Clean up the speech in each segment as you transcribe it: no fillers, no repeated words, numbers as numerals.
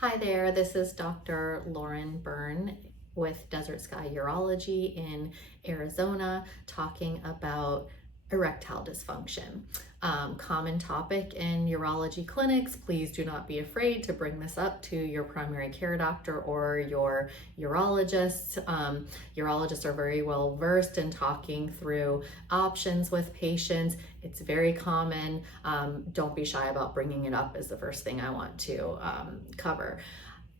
Hi there, this is Dr. Lauren Byrne with Desert Sky Urology in Arizona talking about erectile dysfunction. Common topic in urology clinics. Please do not be afraid to bring this up to your primary care doctor or your urologist. Urologists are very well versed in talking through options with patients. It's very common. Don't be shy about bringing it up is the first thing I want to cover.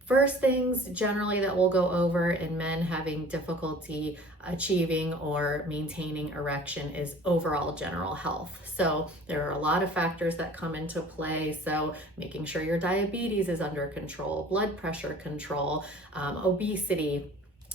First things generally that we'll go over in men having difficulty achieving or maintaining erection is overall general health. So there are a lot of factors that come into play. So making sure your diabetes is under control, blood pressure control, obesity.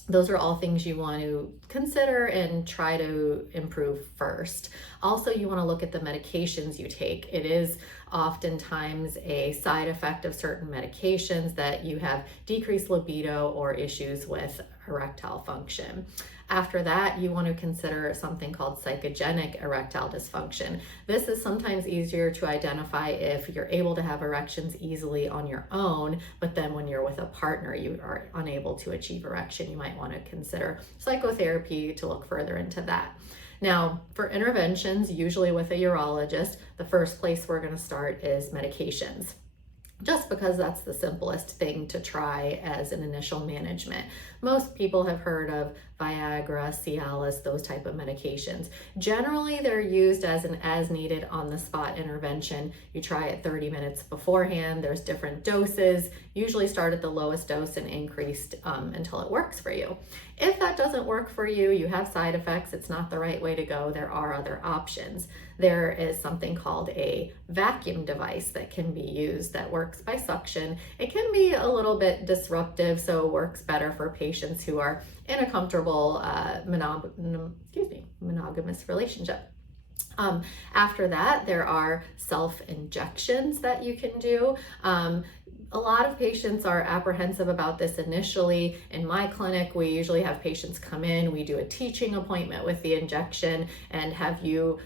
Those are all things you want to consider and try to improve first. Also, you want to look at the medications you take. It is oftentimes a side effect of certain medications that you have decreased libido or issues with erectile function. After that, you want to consider something called psychogenic erectile dysfunction. This is sometimes easier to identify if you're able to have erections easily on your own, but then when you're with a partner, you are unable to achieve erection. You might want to consider psychotherapy to look further into that. Now, for interventions, usually with a urologist, the first place we're going to start is medications, just because that's the simplest thing to try as an initial management. Most people have heard of Viagra, Cialis, those type of medications. Generally, they're used as an as-needed on-the-spot intervention. You try it 30 minutes beforehand. There's different doses. Usually start at the lowest dose and increased until it works for you. If that doesn't work for you, you have side effects, it's not the right way to go, there are other options. There is something called a vacuum device that can be used that works by suction. It can be a little bit disruptive, so it works better for patients who are in a comfortable monogamous relationship. After that, there are self-injections that you can do. A lot of patients are apprehensive about this initially. In my clinic, we usually have patients come in, we do a teaching appointment with the injection and have you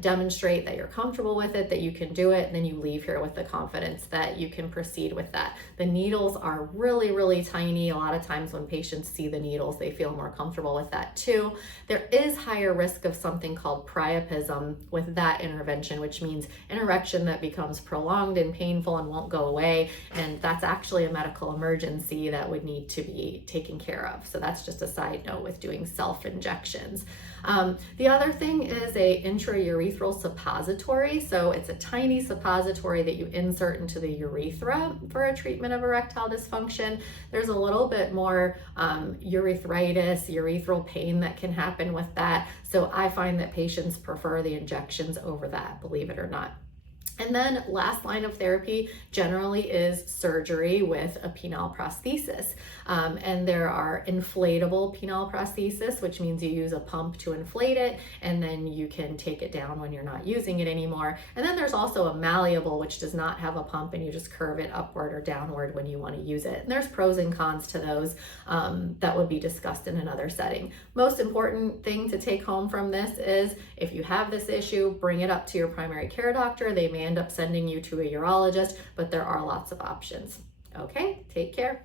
demonstrate that you're comfortable with it, that you can do it, and then you leave here with the confidence that you can proceed with that. The needles are really, really tiny. A lot of times when patients see the needles, they feel more comfortable with that too. There is higher risk of something called priapism with that intervention, which means an erection that becomes prolonged and painful and won't go away. And that's actually a medical emergency that would need to be taken care of. So that's just a side note with doing self-injections. The other thing is a intraurethral suppository. So it's a tiny suppository that you insert into the urethra for a treatment of erectile dysfunction. There's a little bit more urethritis, urethral pain that can happen with that. So I find that patients prefer the injections over that, believe it or not. And then last line of therapy generally is surgery with a penile prosthesis. And there are inflatable penile prosthesis, which means you use a pump to inflate it, and then you can take it down when you're not using it anymore. And then there's also a malleable, which does not have a pump, and you just curve it upward or downward when you want to use it. And there's pros and cons to those that would be discussed in another setting. Most important thing to take home from this is if you have this issue, bring it up to your primary care doctor. They may end up sending you to a urologist, but there are lots of options. Okay, take care.